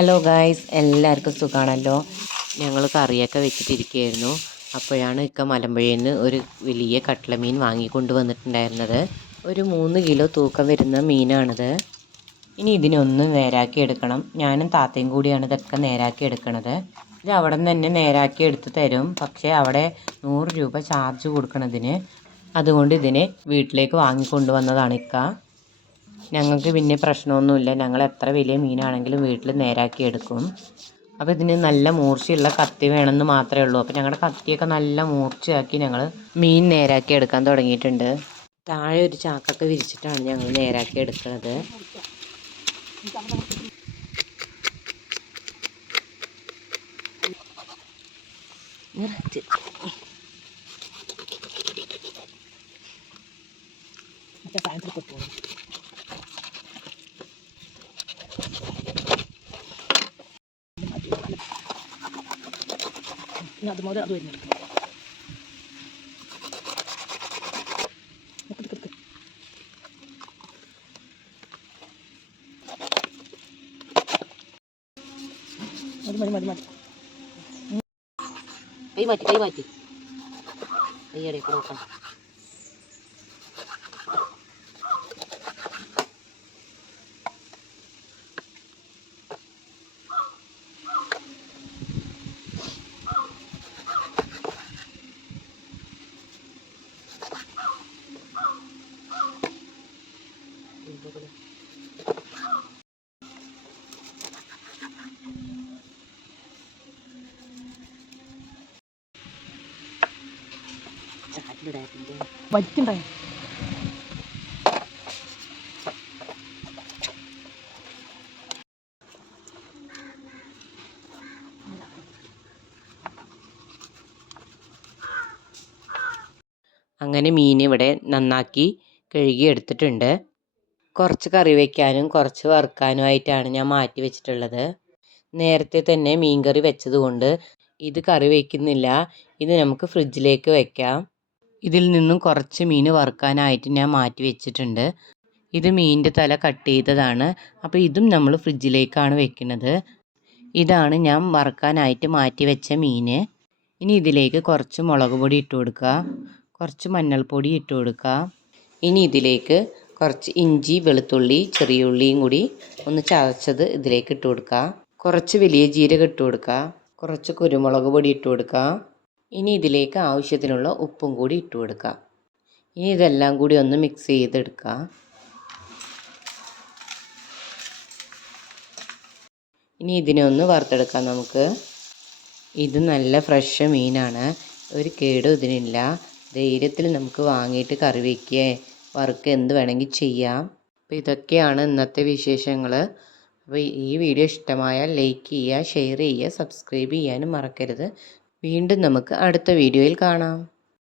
Hello guys, എല്ലാവർക്കും സുഖമാണല്ലോ. ഞങ്ങൾ കറിയൊക്കെ വെച്ചിട്ടിരിക്കുകയായിരുന്നു. അപ്പോഴാണ് ഇക്ക മലമ്പുഴയിൽ നിന്ന് ഒരു വലിയ കട്ട്ള മീൻ വാങ്ങിക്കൊണ്ട് വന്നിട്ടുണ്ടായിരുന്നത്. ഒരു 3 കിലോ തൂക്കം വരുന്ന മീനാണിത്. ഇനി ഇതിനൊന്ന് നേരാക്കി എടുക്കണം. ഞാനും താത്തയും കൂടിയാണ് ഇതൊക്കെ നേരാക്കി എടുക്കണത്. ഇത് അവിടെ നിന്ന് തന്നെ നേരാക്കി എടുത്ത് തരും. പക്ഷേ അവിടെ 100 രൂപ ചാർജ് കൊടുക്കണതിന്. അതുകൊണ്ട് ഇതിനെ വീട്ടിലേക്ക് വാങ്ങിക്കൊണ്ടുവന്നതാണ് ഇക്ക. ഞങ്ങൾക്ക് പിന്നെ പ്രശ്നമൊന്നുമില്ല. ഞങ്ങൾ എത്ര വലിയ മീനാണെങ്കിലും വീട്ടിൽ നേരാക്കി എടുക്കും. അപ്പോൾ ഇതിന് നല്ല മൂർച്ചയുള്ള കത്തി വേണമെന്ന് മാത്രമേ ഉള്ളൂ. അപ്പോൾ ഞങ്ങളുടെ കത്തിയൊക്കെ നല്ല മൂർച്ചയാക്കി ഞങ്ങൾ മീൻ നേരാക്കി എടുക്കാൻ തുടങ്ങിയിട്ടുണ്ട്. താഴെ ഒരു ചാക്കൊക്കെ വിരിച്ചിട്ടാണ് ഞങ്ങൾ നേരാക്കി എടുക്കുന്നത്. അതുപോലെ അത് വരുന്നുണ്ട്. മതി മതി മതി കൈ മാറ്റി കൈയടെ നോക്കണം. വറ്റിണ്ടായി. അങ്ങനെ മീൻ ഇവിടെ നന്നാക്കി കഴുകി എടുത്തിട്ടുണ്ട്. കുറച്ച് കറി വയ്ക്കാനും കുറച്ച് വറുക്കാനുമായിട്ടാണ് ഞാൻ മാറ്റി വെച്ചിട്ടുള്ളത്. നേരത്തെ തന്നെ മീൻ കറി വെച്ചതുകൊണ്ട് ഇത് കറി വയ്ക്കുന്നില്ല. ഇത് നമുക്ക് ഫ്രിഡ്ജിലേക്ക് വെക്കാം. ഇതിൽ നിന്നും കുറച്ച് മീൻ വറുക്കാനായിട്ട് ഞാൻ മാറ്റി വെച്ചിട്ടുണ്ട്. ഇത് മീനിൻ്റെ തല കട്ട് ചെയ്തതാണ്. അപ്പോൾ ഇതും നമ്മൾ ഫ്രിഡ്ജിലേക്കാണ് വെക്കുന്നത്. ഇതാണ് ഞാൻ വറുക്കാനായിട്ട് മാറ്റി വെച്ച മീൻ. ഇനി ഇതിലേക്ക് കുറച്ച് മുളക് പൊടി ഇട്ട് കൊടുക്കുക, കുറച്ച് മഞ്ഞൾപ്പൊടി ഇട്ട് കൊടുക്കുക. ഇനി ഇതിലേക്ക് കുറച്ച് ഇഞ്ചി, വെളുത്തുള്ളി, ചെറിയ ഉള്ളിയും കൂടി ഒന്ന് ചതച്ചത് ഇതിലേക്ക് ഇട്ട് കൊടുക്കുക. കുറച്ച് വലിയ ജീരകം ഇട്ട് കൊടുക്കുക, കുറച്ച് കുരുമുളക് പൊടി ഇട്ട് കൊടുക്കുക. ഇനി ഇതിലേക്ക് ആവശ്യത്തിനുള്ള ഉപ്പും കൂടി ഇട്ട് കൊടുക്കുക. ഇനി ഇതെല്ലാം കൂടി ഒന്ന് മിക്സ് ചെയ്തെടുക്കുക. ഇനി ഇതിനെ ഒന്ന് വറുത്തെടുക്കാം നമുക്ക്. ഇത് നല്ല ഫ്രഷ് മീനാണ്. ഒരു കേടും ഇതിനില്ല. ധൈര്യത്തിൽ നമുക്ക് വാങ്ങിയിട്ട് കറി വയ്ക്കുക, വറുക്കുക, എന്ത് വേണമെങ്കിൽ ചെയ്യാം. അപ്പോൾ ഇതൊക്കെയാണ് ഇന്നത്തെ വിശേഷങ്ങൾ. അപ്പോൾ ഈ വീഡിയോ ഇഷ്ടമായാൽ ലൈക്ക് ചെയ്യുക, ഷെയർ ചെയ്യുക, സബ്സ്ക്രൈബ് ചെയ്യാനും മറക്കരുത്. വീണ്ടും നമുക്ക് അടുത്ത വീഡിയോയിൽ കാണാം.